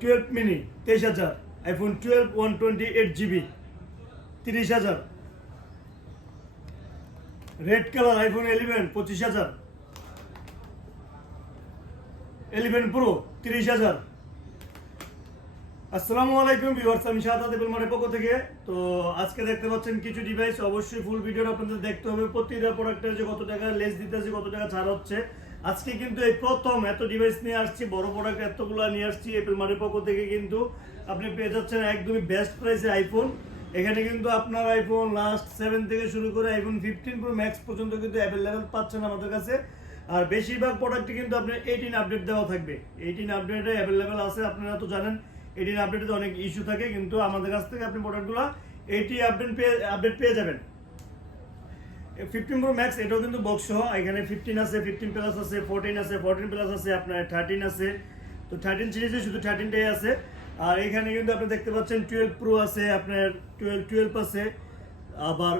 Twelve mini তেইশ হাজার। IPhone twelve one twenty eight GB তিরিশ হাজার। রেড কালার আইফোন ইলেভেন পঁচিশ হাজার। ইলেভেন প্রো তিরিশ হাজার। আসসালামু আলাইকুম ভিউয়ার্স আমি শাহাদ দেবুল মাঠের পক্ষ থেকে। তো আজকে দেখতে পাচ্ছেন কিছু ডিভাইস অবশ্যই ফুল ভিডিওটা আপনাদের দেখতে হবে। প্রতিটা প্রোডাক্টের যে কত টাকা লেস দিতেছে, কত টাকা ছাড় হচ্ছে। আজকে কিন্তু এই প্রথম এত ডিভাইস নিয়ে আসছি, বড় প্রোডাক্ট এতগুলো নিয়ে আসছি এপেল মাঠের পক্ষ থেকে কিন্তু আপনি পেয়ে যাচ্ছেন একদমই বেস্ট প্রাইসে আইফোন এখানে কিন্তু আপনার আইফোন লাস্ট সেভেন থেকে শুরু করে আইফোন ফিফটিন প্রো ম্যাক্স পর্যন্ত কিন্তু অ্যাভেলেবেল পাচ্ছেন আমাদের কাছে। আর বেশিরভাগ প্রোডাক্টে কিন্তু আপনার এইটিন আপডেট দেওয়া থাকবে। এইটিন আপডেটে অ্যাভেলেবেল আছে, আপনারা তো জানেন এইটিন আপডেটে অনেক ইস্যু থাকে, কিন্তু আমাদের কাছ থেকে আপনি প্রোডাক্টগুলো এইটি আপডেট পেয়ে আপডেট পেয়ে যাবেন। ফিফটিন প্রো ম্যাক্স এটাও কিন্তু বক্স সহ। এখানে ফিফটিন আছে ফিফটিন প্লাস আছে ফোরটিন আছে ফোরটিন প্লাস আছে, আপনার থার্টিন আছে। তো থার্টিন সিরিজে শুধু থার্টিনটাই আছে। আর এখানে কিন্তু আপনি দেখতে পাচ্ছেন টুয়েলভ প্রো আছে, আপনার টুয়েলভ টুয়েলভ আছে। আবার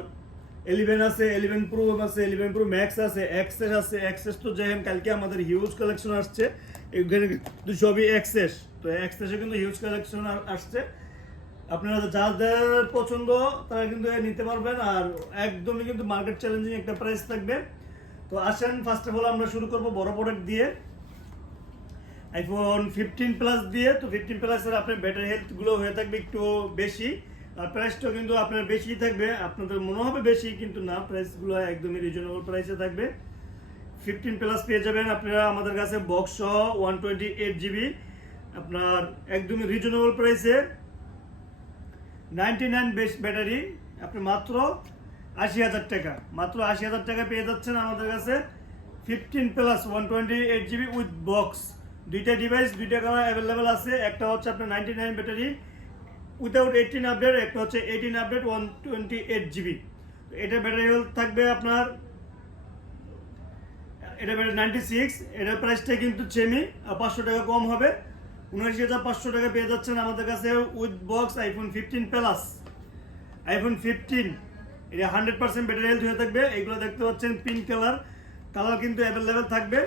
ইলেভেন আছে ইলেভেন প্রো আছে ইলেভেন প্রো ম্যাক্স আছে এক্সেস আছে। এক্সেস তো যেহেন কালকে আমাদের হিউজ কালেকশন আসছে। এখানে সবই এক্সেস তো এক্সেসে কিন্তু হিউজ কালেকশন আসছে। আপনারা যাদের পছন্দ, তারা কিন্তু নিতে পারবেন আর একদমই কিন্তু মার্কেট চ্যালেঞ্জিং একটা প্রাইস থাকবে। তো আসেন ফার্স্ট অফ অল আমরা শুরু করব বড় প্রোডাক্ট দিয়ে। আইফোন ফিফটিন প্লাস দিয়ে, তো ফিফটিন প্লাসের আপনার ব্যাটারি হেলথগুলো হয়ে থাকবে একটু বেশি। আর প্রাইসটাও কিন্তু আপনার বেশি থাকবে। আপনাদের মনে হবে বেশি, কিন্তু না প্রাইসগুলো একদমই রিজনেবল প্রাইসে থাকবে। ফিফটিন প্লাস পেয়ে যাবেন আপনারা আমাদের কাছে বক্স সহ ওয়ান টোয়েন্টি এইট জিবি আপনার একদমই রিজনেবল প্রাইসে নাইনটি নাইন বেস ব্যাটারি, আপনি মাত্র আশি হাজার টাকা। মাত্র আশি হাজার টাকা পেয়ে যাচ্ছেন আমাদের কাছে fifteen plus one twenty eight GB with box দুইটা ডিভাইস দুইটা কালার অ্যাভেলেবেল আছে। একটা হচ্ছে আপনার ninety nine battery without eighteen update একটা হচ্ছে eighteen update one twenty eight GB এটা ব্যাটারি থাকবে আপনার, এটা ব্যাটারি নাইনটি সিক্স এটার প্রাইসটা কিন্তু সেমি পাঁচশো টাকা কম হবে। উনআশি হাজার পাঁচশো টাকা পেয়ে যাচ্ছেন আমাদের কাছে with box iPhone fifteen plus. IPhone fifteen, এটা হান্ড্রেড পার্সেন্ট ব্যাটারি হেলথ হয়ে থাকবে। এগুলো দেখতে পাচ্ছেন পিঙ্ক কালার। কালার কিন্তু অ্যাভেলেবেল থাকবে।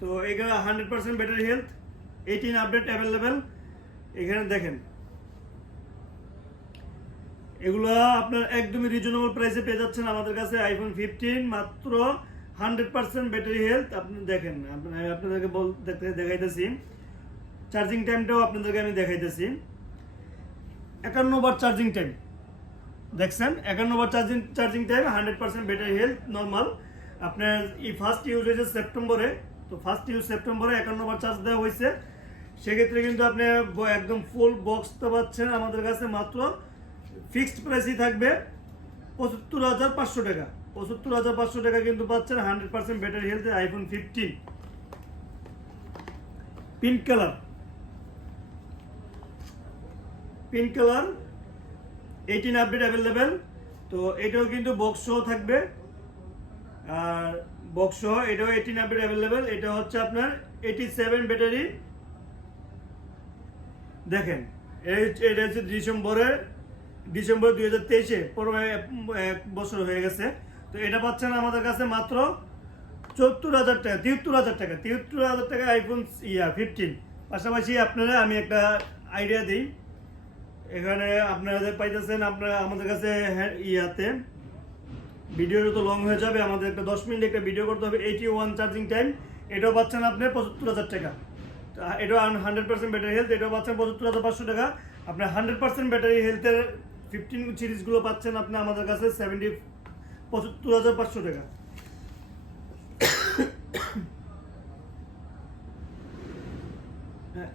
তো এগুলো hundred percent battery health. Eighteen update available. এখানে দেখেন। এগুলো আপনার একদমই রিজনেবল প্রাইসে পেয়ে যাচ্ছেন আমাদের কাছে আইফোন ফিফটিন, মাত্র হান্ড্রেড পার্সেন্ট ব্যাটারি হেলথ। আপনি দেখেন আপনি- আপনাদেরকে বল দেখাইতেছি। চার্জিং টাইমটাও আপনাদেরকে আমি দেখাইতেছি। একান্ন বার চার্জিং টাইম। দেখছেন? একান্ন বার charging charging time, hundred percent battery health, normal. আপনার এই ফার্স্ট ইউজ হয়েছে সেপ্টেম্বরে। তো ফার্স্ট ইউজ সেপ্টেম্বরে একান্ন বার চার্জ দেওয়া হয়েছে। সেক্ষেত্রে কিন্তু আপনি একদম ফুল বক্সটা পাচ্ছেন আমাদের কাছে মাত্র। ফিক্সড প্রাইসই থাকবে পঁচাত্তর হাজার পাঁচশো টাকা। পঁচাত্তর হাজার পাঁচশো টাকা কিন্তু পাচ্ছেন hundred percent battery হেলথে iPhone fifteen pink colour pink colour eighteen update available তো এটাও কিন্তু বক্স থাকবে। আর বক্স সহ এটাও এইটিন আপডেট অ্যাভেলেবেল এটা হচ্ছে আপনার এইটি সেভেন ব্যাটারি দেখেন এটা হচ্ছে ডিসেম্বরের ডিসেম্বর দুই হাজার তেইশে, পনেরো এক বছর হয়ে গেছে। তো এটা পাচ্ছেন আমাদের কাছে মাত্র চুয়াত্তর হাজার টাকা, তিয়াত্তর হাজার টাকা। তিয়াত্তর হাজার টাকা আইফোন ইয়া ফিফটিন পাশাপাশি আপনারা আমি একটা আইডিয়া দিই। এখানে আপনারা পাইতেছেন আপনারা আমাদের কাছে হ্যাঁ, ইয়াতে। ভিডিওটা তো লং হয়ে যাবে আমাদের একটা দশ মিনিট একটা ভিডিও করতে হবে এইটি ওয়ান চার্জিং টাইম এটাও পাচ্ছেন আপনি পঁচাত্তর হাজার টাকা। এটাও হান্ড্রেড পার্সেন্ট ব্যাটারি হেলথ এটাও পাচ্ছেন পঁচাত্তর হাজার পাঁচশো টাকা। আপনার হান্ড্রেড পার্সেন্ট ব্যাটারি হেলথের ফিফটিন সিরিজগুলো পাচ্ছেন আপনি আমাদের কাছে সেভেন্টি পঁচাত্তর হাজার পাঁচশো টাকা।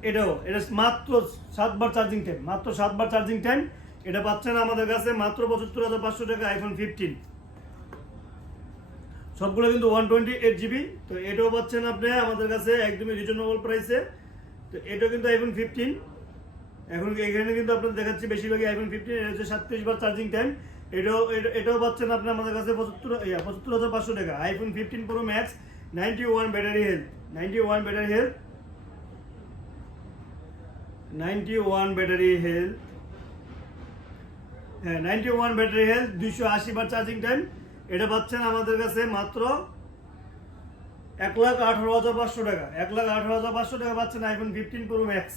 এটাও, এটা মাত্র সাতবার চার্জিং টাইম মাত্র সাতবার চার্জিং টাইম এটা পাচ্ছেন আমাদের কাছে মাত্র পঁচাত্তর হাজার পাঁচশো টাকা আইফোন ফিফটিন সবগুলো কিন্তু ওয়ান টোয়েন্টি এইট জিবি তো এটাও পাচ্ছেন আপনি আমাদের কাছে একদমই রিজনেবল প্রাইসে তো এটাও কিন্তু আইফোন ফিফটিন এখন এখানে কিন্তু আপনাদের দেখাচ্ছি বেশিরভাগই আইফোন ফিফটিন এটা হচ্ছে সাতত্রিশ বার চার্জিং টাইম এটাও, এটা- এটাও পাচ্ছেন আপনি আমাদের কাছে পঁচাত্তর পঁচাত্তর হাজার পাঁচশো টাকা। IPhone fifteen pro max ninety one battery health ninety one battery health ninety one battery health হ্যাঁ নাইনটি ওয়ান ব্যাটারি হেলথ দুইশো আশি বার চার্জিং টাইম এটা পাচ্ছেন আমাদের কাছে মাত্র এক লাখ আঠারো হাজার পাঁচশো টাকা। এক লাখ আঠারো হাজার পাঁচশো টাকা পাচ্ছেন iPhone fifteen pro max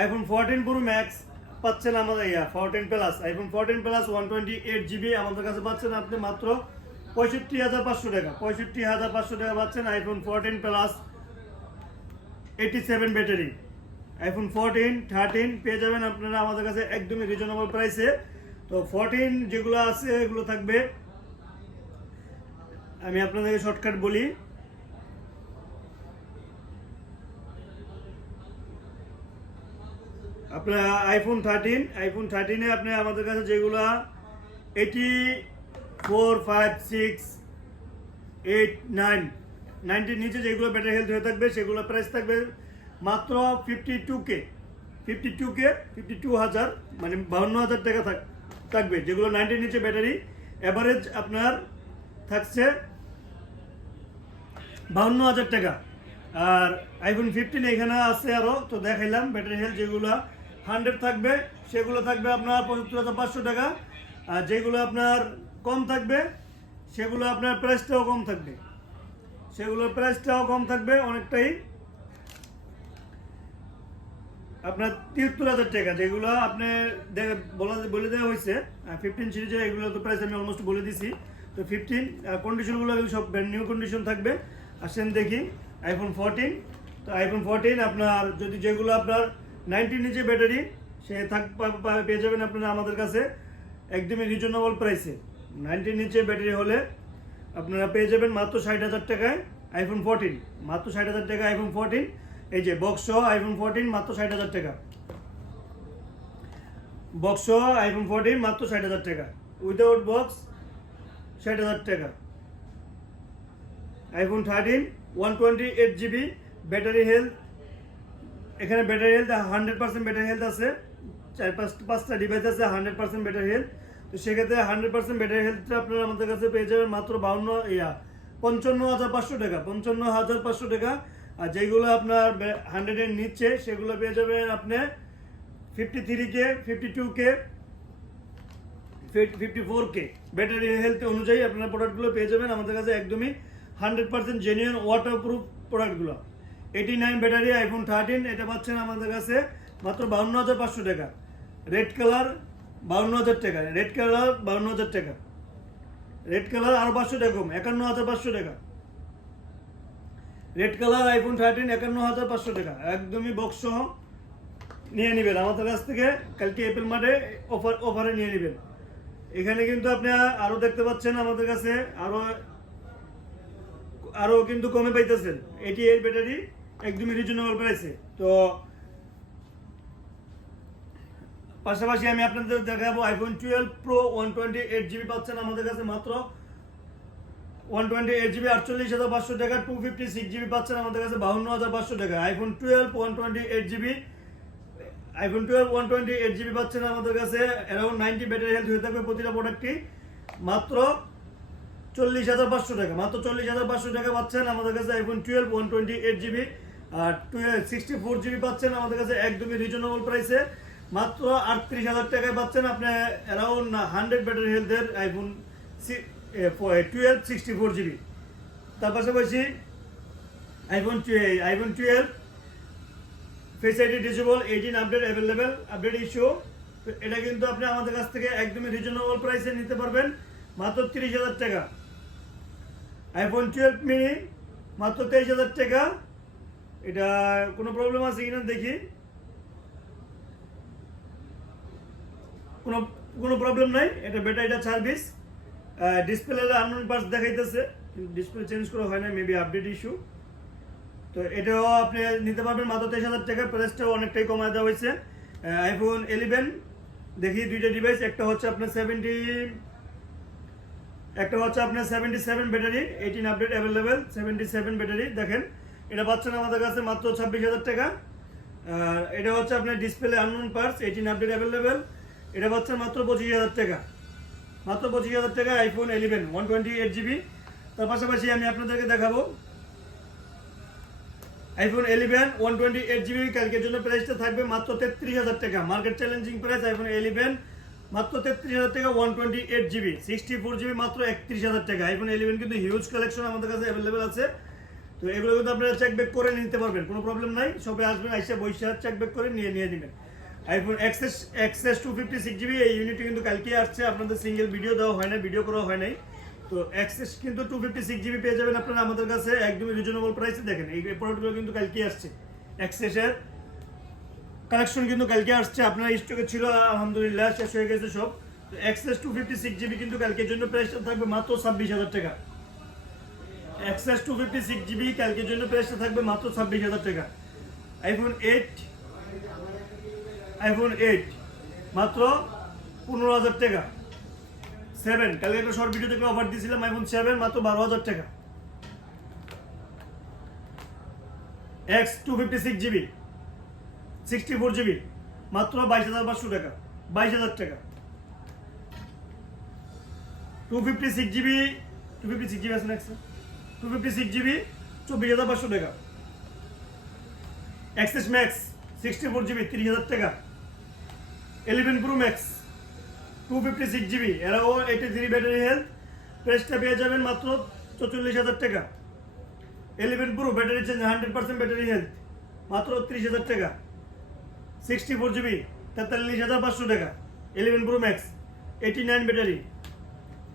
iPhone fourteen pro max পাচ্ছেন আমাদের, yeah fourteen plus iPhone fourteen plus one twenty eight GB আমাদের কাছে পাচ্ছেন আপনি মাত্র পঁয়ষট্টি হাজার পাঁচশো টাকা। পঁয়ষট্টি হাজার পাঁচশো টাকা পাচ্ছেন iPhone fourteen plus eighty seven battery iPhone fourteen thirteen পেয়ে যাবেন আপনারা আমাদের কাছে একদমই রিজনেবল প্রাইসে তো ফোরটিন যেগুলো আছে, এগুলো থাকবে। আমি আপনাদেরকে শর্টকাট বলি। আপনার আইফোন থার্টিন আইফোন থার্টিনে আপনি আমাদের কাছে যেগুলো eighty four five six eight nine নাইনটির নিচে যেগুলো ব্যাটারি হেলথ হয়ে থাকবে সেগুলো প্রাইস থাকবে মাত্র fifty two K fifty two K fifty two হাজার মানে বাহান্ন হাজার টাকা থাক, থাকবে, যেগুলো নাইনটির নিচে ব্যাটারি অ্যাভারেজ আপনার থাকছে বাহান্ন হাজার টাকা। আর আইফোন ফিফটিন এখানে আছে আরও তো দেখাইলাম ব্যাটারি হেলথ যেগুলো হান্ড্রেড থাকবে, সেগুলো থাকবে আপনার পঁচাত্তর হাজার পাঁচশো টাকা। আর যেগুলো আপনার কম থাকবে, সেগুলো আপনার প্রাইসটাও কম থাকবে। সেগুলোর প্রাইসটাও কম থাকবে, অনেকটাই। আপনার তিয়াত্তর হাজার টাকা, যেগুলো আপনি বলা দেওয়া হয়েছে ফিফটিন সিরিজের এগুলো তো প্রাইস আমি অলমোস্ট বলে দিছি। তো ফিফটিন কন্ডিশনগুলো সব নিউ কন্ডিশন থাকবে। আসেন দেখি আইফোন ফোরটিন তো আইফোন ফোরটিন আপনার, যদি যেগুলো আপনার নাইনটিন নিচে ব্যাটারি, সে থাক পেয়ে যাবেন আপনারা আমাদের কাছে। একদমই রিজনেবল প্রাইসে নাইনটির নিচে ব্যাটারি হলে আপনারা পেয়ে যাবেন মাত্র ষাট হাজার টাকায় আইফোন ফোরটিন মাত্র ষাট হাজার টাকা আইফোন ফোরটিন এই যে বক্স সহ আইফোন ফোরটিন মাত্র ষাট হাজার টাকা। বক্স সহ আইফোন ফোরটিন মাত্র ষাট হাজার টাকা। উইদাউট বক্স ষাট হাজার টাকা। IPhone thirteen one twenty eight GB battery health এখানে battery health hundred percent battery health আছে। চার পাঁচ, পাঁচটা ডিভাইস আছে হান্ড্রেড পার্সেন্ট ব্যাটারি হেলথ তো সেক্ষেত্রে হান্ড্রেড পার্সেন্ট ব্যাটারি হেলথটা আপনারা আমাদের কাছে পেয়ে যাবেন মাত্র বাউন্ন, ইয়া, পঞ্চান্ন হাজার পাঁচশো টাকা, পঞ্চান্ন হাজার পাঁচশো টাকা। আর যেগুলো আপনার হান্ড্রেডের নিচ্ছে সেগুলো পেয়ে যাবেন আপনি fifty three K fifty two K fifty four K battery health অনুযায়ী আপনারা প্রোডাক্টগুলো পেয়ে যাবেন আমাদের কাছে একদমই hundred percent genuine water proof প্রোডাক্টগুলো eighty nine battery iPhone thirteen এটা পাচ্ছেন আমাদের কাছে মাত্র বাউন্ন হাজার পাঁচশো টাকা। রেড কালার বাউন্ন হাজার টাকা। রেড কালার বাউন্ন হাজার টাকা। রেড কালার আরও পাঁচশো টাকা কম, একান্ন হাজার পাঁচশো টাকা। রেড কালার আইফোন থার্টিন, একান্ন হাজার পাঁচশো টাকা। একদমই বক্স সহ নিয়ে নেবেন। আমাদের কাছ থেকে কালকে এপ্রিল মাঠে অফার অফারে নিয়ে নেবেন। এখানে কিন্তু আপনি আরও দেখতে পাচ্ছেন আমাদের কাছে আরও আরও কিন্তু কমে পাইতেছেন। এটি এই ব্যাটারি একদমই রিজনেবল প্রাইসে তো পাশাপাশি আমি আপনাদের দেখাবো iPhone twelve pro one twenty eight GB পাচ্ছেন আমাদের কাছে মাত্র ওয়ান টোয়েন্টি এইট জিবি আটচল্লিশ হাজার পাঁচশো টাকা টু ফিফটি সিক্স জিবি পাচ্ছেন আমাদের কাছে বাউন্ন হাজার পাঁচশো টাকা। IPhone twelve one twenty eight GB iPhone twelve one twenty eight GB পাচ্ছেন আমাদের কাছে অ্যারাউন্ড নাইনটি ব্যাটারি হেলথ হয়ে থাকবে প্রতিটা প্রোডাক্টটি মাত্র চল্লিশ হাজার পাঁচশো টাকা, মাত্র চল্লিশ হাজার পাঁচশো টাকা পাচ্ছেন আমাদের কাছে iPhone twelve one twenty eight GB আর টুয়েলভ সিক্সটি ফোর জিবি পাচ্ছেন আমাদের কাছে একদমই রিজনেবল প্রাইসে মাত্র আটত্রিশ হাজার টাকায় পাচ্ছেন আপনি অ্যারাউন্ড হান্ড্রেড ব্যাটারি হেলথের iPhone twelve sixty four GB তার পাশাপাশি iPhone iPhone twelve face ID disable eighteen update available update issue এটা কিন্তু আপনি আমাদের কাছ থেকে একদমই রিজনেবল প্রাইসে নিতে পারবেন, মাত্র তিরিশ হাজার টাকা। আইফোন টুয়েলভ মিনি মাত্র তেইশ হাজার টাকা। এটা কোনো প্রবলেম আছে কিনা দেখি। কোনো কোনো প্রবলেম নাই, এটা ব্যাটারিটা সার্ভিস ডিসপ্লে আননোন পার্টস দেখাইতেছে ডিসপ্লে চেঞ্জ করা হয় না মেবি আপডেট ইস্যু তো এটাও আপনি নিতে পারবেন মাত্র তেইশ হাজার টাকা প্রাইসটাও অনেকটাই কমায় দেওয়া হয়েছে। আইফোন ইলেভেন দেখি দুইটা ডিভাইস একটা হচ্ছে আপনার সেভেন্টি একটা হচ্ছে আপনার seventy seven battery eighteen update available seventy seven battery দেখেন। এটা পাচ্ছেন আমাদের কাছে মাত্র ছাব্বিশ হাজার টাকা। আর এটা হচ্ছে আপনার display unknown parts eighteen update available এটা পাচ্ছেন মাত্র পঁচিশ হাজার টাকা। মাত্র পঁচিশ হাজার টাকা iPhone eleven one twenty eight GB তার পাশাপাশি আমি আপনাদেরকে দেখাবো iPhone eleven one twenty eight GB কালকের জন্য প্রাইসটা থাকবে মাত্র তেত্রিশ হাজার টাকা। Market challenging price iPhone eleven মাত্র তেত্রিশ হাজার টাকা one twenty eight GB sixty four GB মাত্র একত্রিশ হাজার টাকা। আইফোন ইলেভেন কিন্তু হিউজ কালেকশন আমাদের কাছে অ্যাভেলেবেল আছে। তো এগুলো কিন্তু আপনারা চেক ব্যাক করে নিতে পারবেন, কোনো প্রবলেম নাই। সবে আসবেন এসে বৈশা চেক ব্যাক করে নিয়ে নিয়ে নেবেন। IPhone XS XS two fifty six GB এই ইউনিটটি কিন্তু কালকে আসছে। আপনাদের সিঙ্গেল ভিডিও দেওয়া হয় না ভিডিও করা হয় নাই। তো এক্সেস কিন্তু টু ফিফটি সিক্স জিবি পেয়ে যাবেন আপনারা আমাদের কাছে, একদমই রিজনেবল প্রাইসে দেখেন, এই প্রোডাক্টগুলো কিন্তু কালকে আসছে এক্সেসের কালেকশন কিন্তু কালকে আসছে, আপনার স্টকে ছিল, আলহামদুলিল্লাহ, শেষ হয়ে গেছে সব। তো XS two fifty six GB কিন্তু কালকের জন্য প্রাইসটা থাকবে মাত্র ছাব্বিশ হাজার টাকা। XS two fifty six GB কালকের জন্য প্রাইসটা থাকবে মাত্র ছাব্বিশ হাজার টাকা। আইফোন এইট আইফোন এইট মাত্র পনেরো হাজার টাকা। সেভেন কালকে একটা শর্ট ভিডিও থেকে অফার দিয়েছিলাম আইফোন সেভেন মাত্র বারো হাজার টাকা। X two fifty six GB sixty four GB মাত্র বাইশ হাজার পাঁচশো টাকা, বাইশ হাজার টাকা। Two fifty six GB two fifty six GB আছে না টু ফিফটি সিক্স জিবি চব্বিশ হাজার পাঁচশো টাকা। XS max sixty four GB তিরিশ হাজার টাকা। Eleven pro max two fifty six GB এরাও এইটি থ্রি ব্যাটারি হেলথ প্রাইসটা পেয়ে যাবেন মাত্র চল্লিশ হাজার টাকা। Eleven pro battery change hundred percent battery health মাত্র ত্রিশ হাজার টাকা। সিক্সটি ফোর জিবি তেতাল্লিশ হাজার পাঁচশো টাকা। Eleven pro max eighty nine battery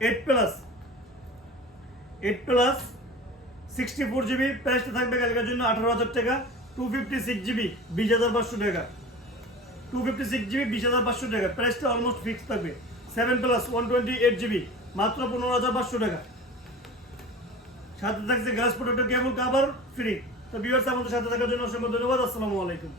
eight plus eight plus sixty four GB প্রাইসটা থাকবে কালকের জন্য আঠারো হাজার টাকা। টু ফিফটি সিক্স জিবি বিশ হাজার পাঁচশো টাকা। টু ফিফটি সিক্স জিবি বিশ হাজার পাঁচশো টাকা। প্রাইসটা অলমোস্ট থাকবে। সেভেন প্লাস এইট জিবি মাত্র পনেরো হাজার পাঁচশো টাকা। সাথে থাকছে glass protector cable cover free তো আমাদের সাথে থাকার জন্য অসংখ্য ধন্যবাদ। আসসালামু আলাইকুম।